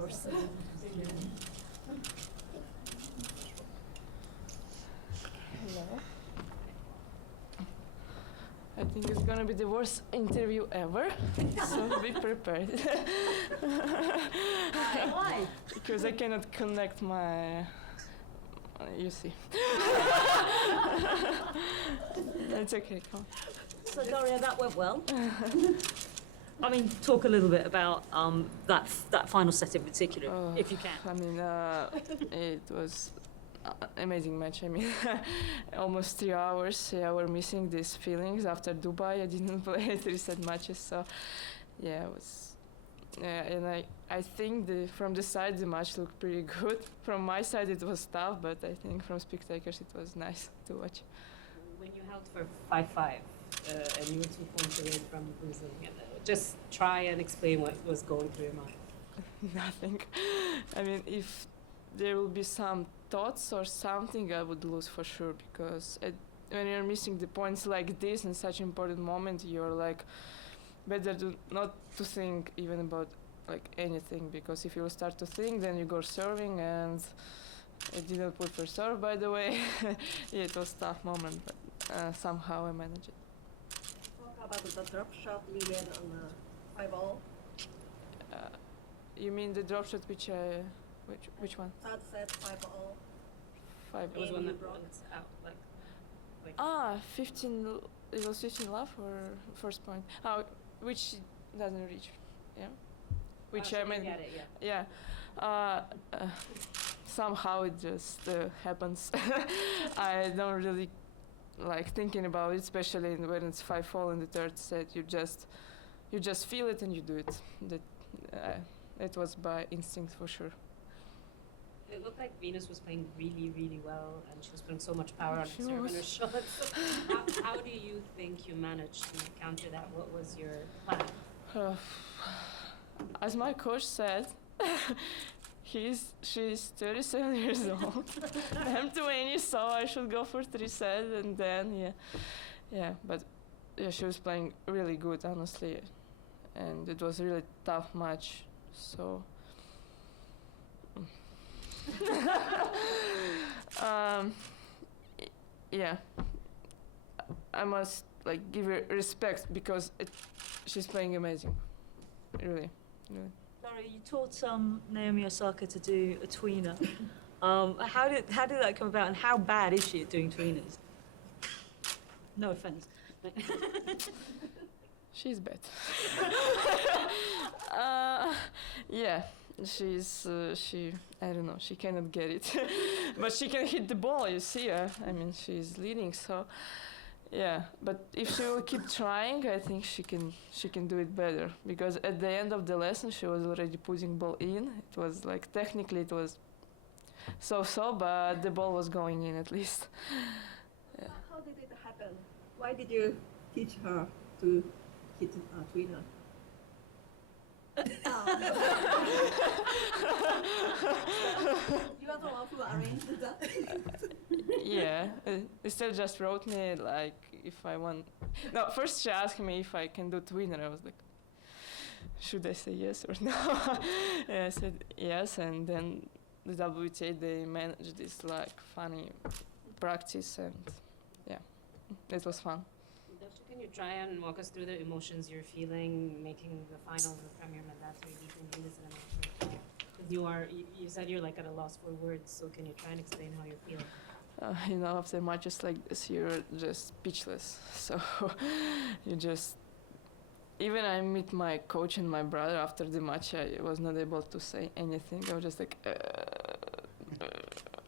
hours. Hello. I think it's gonna be the worst interview ever, so be prepared. Why? Because I cannot connect my. You see. It's okay. Come. So Daria, that went well. I mean, talk a little bit about that final set in particular, if you can. I mean, it was amazing match. I mean, almost 3 hours. Yeah, we're missing these feelings after Dubai. I didn't play 3 set matches, so yeah, it was. Yeah, and I think from the side the match looked pretty good. From my side it was tough, but I think from spectators it was nice to watch. When you held for 5-5 and you were 2 points away from losing, just try and explain what was going through your mind. Nothing. I mean, if there will be some thoughts or something, I would lose for sure, because when you're missing the points like this in such an important moment, you're like better not to think even about like anything, because if you will start to think, then you go serving, and I didn't put for serve, by the way. Yeah, it was a tough moment, but somehow I managed it. Talk about the drop shot you made on the 5-all. You mean the drop shot which one? Third set, 5-all. 5. It was Yeah, one you that broke. was out, like 15. It was 15 love or first point? Oh, which doesn't reach. Yeah. Which I mean. Get it, yeah. Yeah. Somehow it just happens. I don't really like thinking about it, especially when it's 5-all in the third set. You just feel it and you do it. It was by instinct for sure. It looked like Venus was playing really, really well, and she was putting so much power on her serve and her shots. How do you think you managed to counter that? What was your plan? As my coach said, she's 37 years old. I'm 20, so I should go for 3 sets, and then yeah. But yeah, she was playing really good, honestly, and it was a really tough match. So. Yeah, I must like give her respect, because she's playing amazing, really. Daria, you taught Naomi Osaka to do a tweener. How did that come about, and how bad is she at doing tweeners? No offense. She's bad. Yeah. I don't know, she cannot get it. But she can hit the ball, you see her. I mean, she's leading, so yeah. But if she will keep trying, I think she can do it better. Because at the end of the lesson, she was already putting ball in. It was like, technically it was so-so, but the ball was going in at least. Yeah. How did it happen? Why did you teach her to hit a tweener? You are the one who arranged that. Yeah, Estelle just wrote me like if I want. No, first she asked me if I can do tweener. I was like, should I say yes or no? Yeah, I said yes, and then the WTA they managed this like funny practice, and yeah, it was fun. Can you try and walk us through the emotions you're feeling making the finals of Premier Mandatory beating Venus in a match? You said you're like at a loss for words, so can you try and explain how you're feeling? After matches like this, you're just speechless. So you just, even I meet my coach and my brother after the match, I was not able to say anything. I was just like,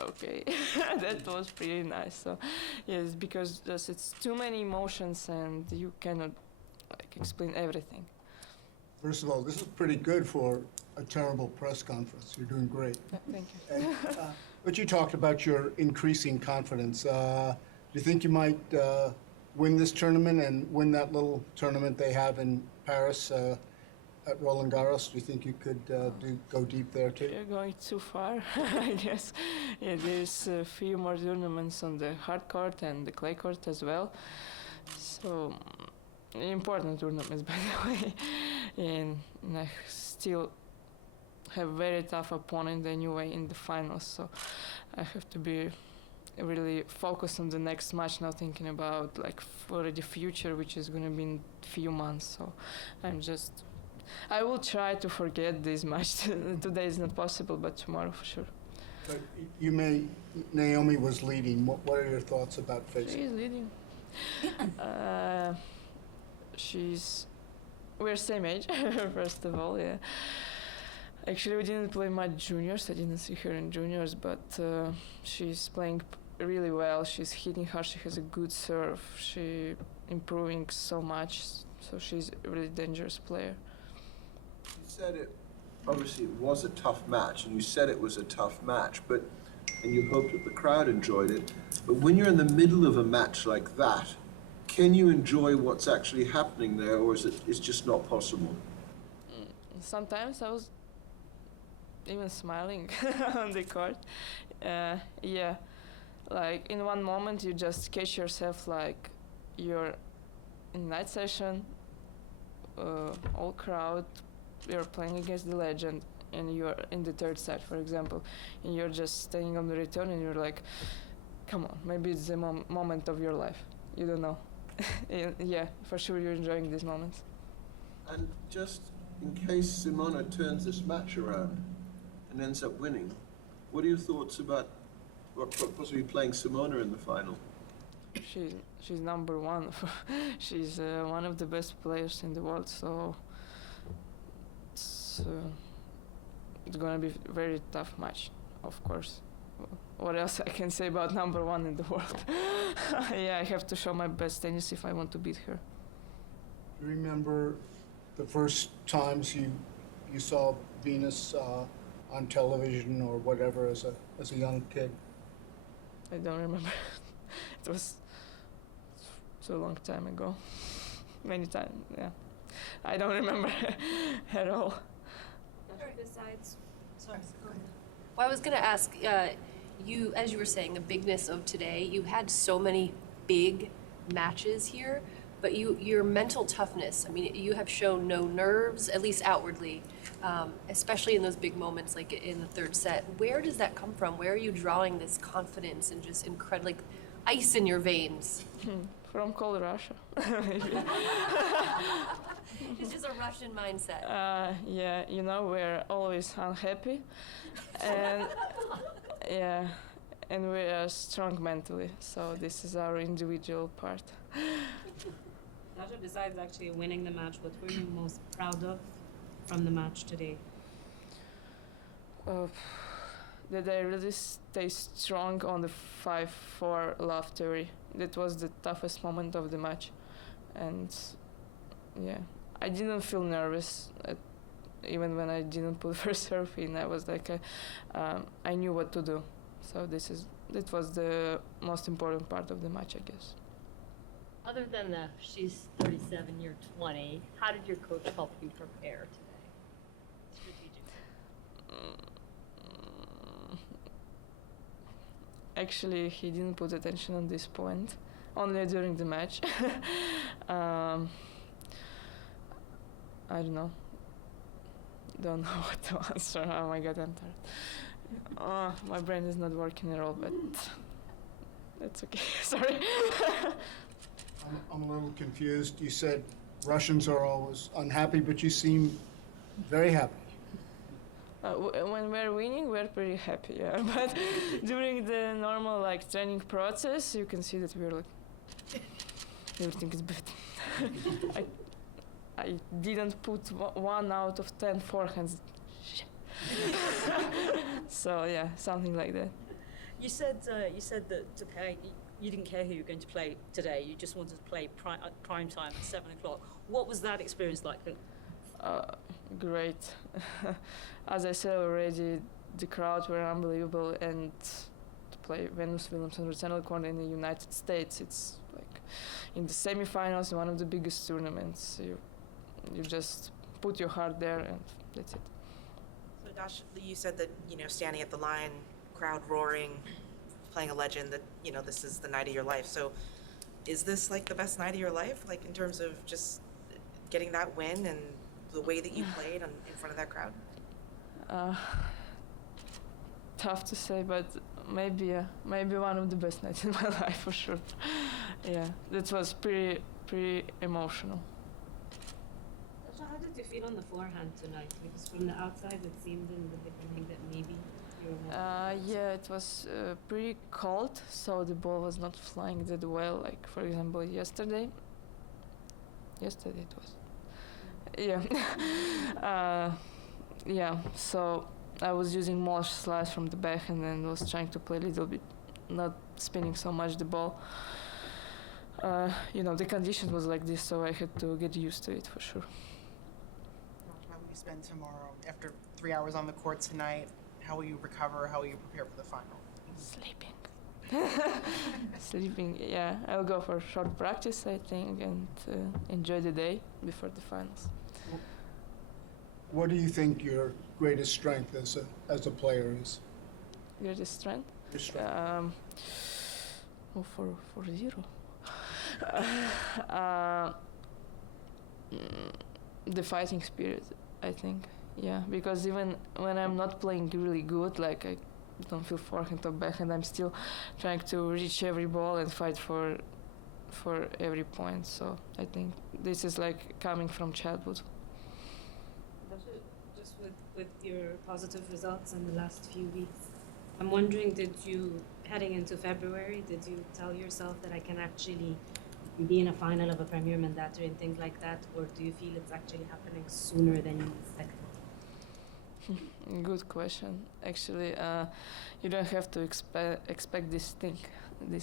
okay. That was pretty nice. So yes, because just it's too many emotions and you cannot like explain everything. First of all, this is pretty good for a terrible press conference. You're doing great. Thank you. And, but you talked about your increasing confidence. Do you think you might win this tournament and win that little tournament they have in Paris at Roland Garros? Do you think you could go deep there too? You're going too far, I guess. Yeah, there's a few more tournaments on the hard court and the clay court as well. So important tournaments, by the way. And I still have very tough opponent anyway in the finals, so I have to be really focused on the next match, not thinking about like for the future, which is going to be in few months. So I will try to forget this match. Today is not possible, but tomorrow for sure. But Naomi was leading. What are your thoughts about facing? She is leading. We're same age, first of all, yeah. Actually, we didn't play much juniors. I didn't see her in juniors, but she's playing really well. She's hitting hard. She has a good serve. She improving so much. So she's a really dangerous player. You said it, obviously it was a tough match, and you said it was a tough match, and you hoped that the crowd enjoyed it. But when you're in the middle of a match like that, can you enjoy what's actually happening there, or it's just not possible? Sometimes I was even smiling on the court. Yeah, like in one moment you just catch yourself like you're in night session, all crowd, you're playing against the legend, and you're in the third set, for example, and you're just standing on the return and you're like, come on, maybe it's the moment of your life. You don't know. Yeah, for sure you're enjoying these moments. And just in case Simona turns this match around and ends up winning, what are your thoughts about possibly playing Simona in the final? She's number one. She's one of the best players in the world, so it's gonna be a very tough match, of course. What else I can say about number one in the world? Yeah, I have to show my best tennis if I want to beat her. Do you remember the first times you saw Venus on television or whatever as a young kid? I don't remember. It was so long time ago. Many times, yeah. I don't remember at all. Besides, Sorry, go ahead. well, I was going to ask, you, as you were saying, the bigness of today, you had so many big matches here, but your mental toughness, I mean, you have shown no nerves, at least outwardly, especially in those big moments like in the third set. Where does that come from? Where are you drawing this confidence and just incredible, like ice in your veins? From cold Russia. It's just a Russian mindset. Yeah, you know, we're always unhappy, and yeah, and we are strong mentally. So this is our individual part. Dasha, besides actually winning the match, what were you most proud of from the match today? That I really stay strong on the 5-4 love theory. That was the toughest moment of the match, and yeah, I didn't feel nervous even when I didn't put first serve in. I was like, I knew what to do. So that was the most important part of the match, I guess. Other than she's 37, you're 20, how did your coach help you prepare today? Strategically. Actually, he didn't put attention on this point, only during the match. I don't know. Don't know what to answer. Oh my god, I'm tired. My brain is not working at all, but that's okay. Sorry. I'm a little confused. You said Russians are always unhappy, but you seem very happy. When we're winning, we're pretty happy, yeah. But during the normal training process, you can see that we're like everything is bad. I didn't put 1 out of 10 forehands. So yeah, something like that. You said that you didn't care who you were going to play today. You just wanted to play prime time at 7 o'clock. What was that experience like? Great. As I said already, the crowds were unbelievable, and to play Venus Williams on Rottenell Court in the United States, it's like in the semifinals, one of the biggest tournaments. You just put your heart there, and that's it. So Dash, you said that, standing at the line, crowd roaring, playing a legend, that, this is the night of your life. So is this like the best night of your life, like in terms of just getting that win and the way that you played in front of that crowd? Tough to say, but maybe one of the best nights in my life for sure. Yeah, that was pretty emotional. Dasha, how did you feel on the forehand tonight? Because from the outside, it seemed in the beginning that maybe you were. Yeah, it was pretty cold, so the ball was not flying that well. Like for example, yesterday. Yesterday it was. Yeah. Yeah. So I was using more slice from the backhand and was trying to play a little bit, not spinning so much the ball. The condition was like this, so I had to get used to it for sure. How will you spend tomorrow? After 3 hours on the court tonight, how will you recover? How will you prepare for the final? Sleeping. Sleeping, yeah. I'll go for short practice, I think, and enjoy the day before the finals. What do you think your greatest strength as a player is? Greatest strength? Your strength. 4-0. The fighting spirit, I think. Yeah, because even when I'm not playing really good, like I don't feel forehand or backhand, I'm still trying to reach every ball and fight for every point. So I think this is like coming from childhood. Just with your positive results in the last few weeks, I'm wondering, heading into February, did you tell yourself that I can actually be in a final of a Premier Mandatory and things like that, or do you feel it's actually happening sooner than you expected? Good question. Actually, you don't have to expect these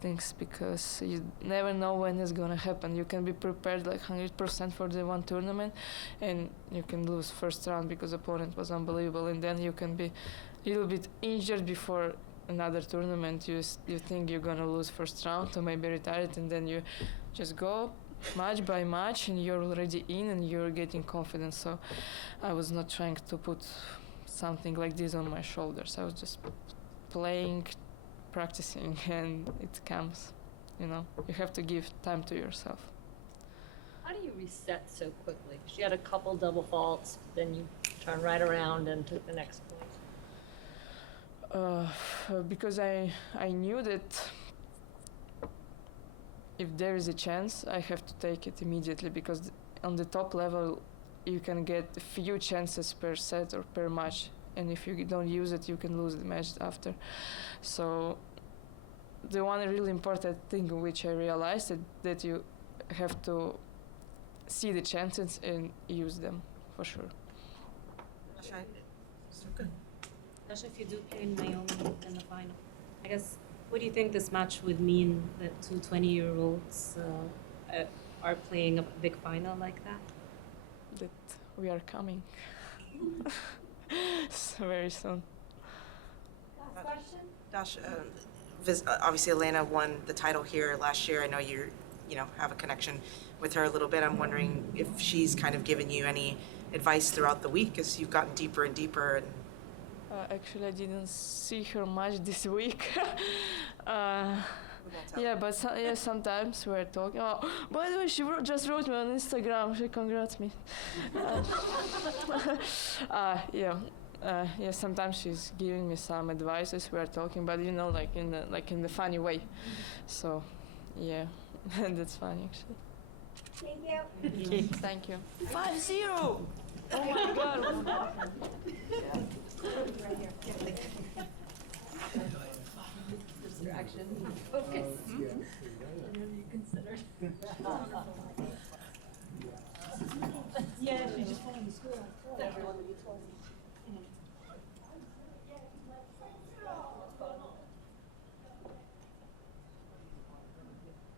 things because you never know when it's gonna happen. You can be prepared like 100% for the one tournament, and you can lose first round because opponent was unbelievable, and then you can be a little bit injured before another tournament. You think you're gonna lose first round or maybe retire it, and then you just go match by match, and you're already in, and you're getting confidence. So I was not trying to put something like this on my shoulders. I was just playing, practicing, and it comes. You have to give time to yourself. How do you reset so quickly? She had a couple double faults, then you turn right around and took the next point. Because I knew that if there is a chance, I have to take it immediately, because on the top level you can get a few chances per set or per match, and if you don't use it, you can lose the match after. So the one really important thing which I realized that you have to see the chances and use them for sure. Dasha, if you do play in Naomi in the final, I guess, what do you think this match would mean that two 20-year-olds are playing a big final like that? That we are coming so very soon. Last question? Dash, obviously Elena won the title here last year. I know you have a connection with her a little bit. I'm wondering if she's kind of given you any advice throughout the week as you've gotten deeper and deeper. And actually, I didn't see her much this week. Yeah, but sometimes we're talking. Oh, by the way, she just wrote me on Instagram. She congrats me. Yeah, sometimes she's giving me some advices. We're talking, but like in the funny way. So, yeah, that's funny actually. Thank you. Thank you. 5-0. Oh my God. Distraction. Focus. Whatever you consider. Yeah, she just wanted to school. Everyone that you told me.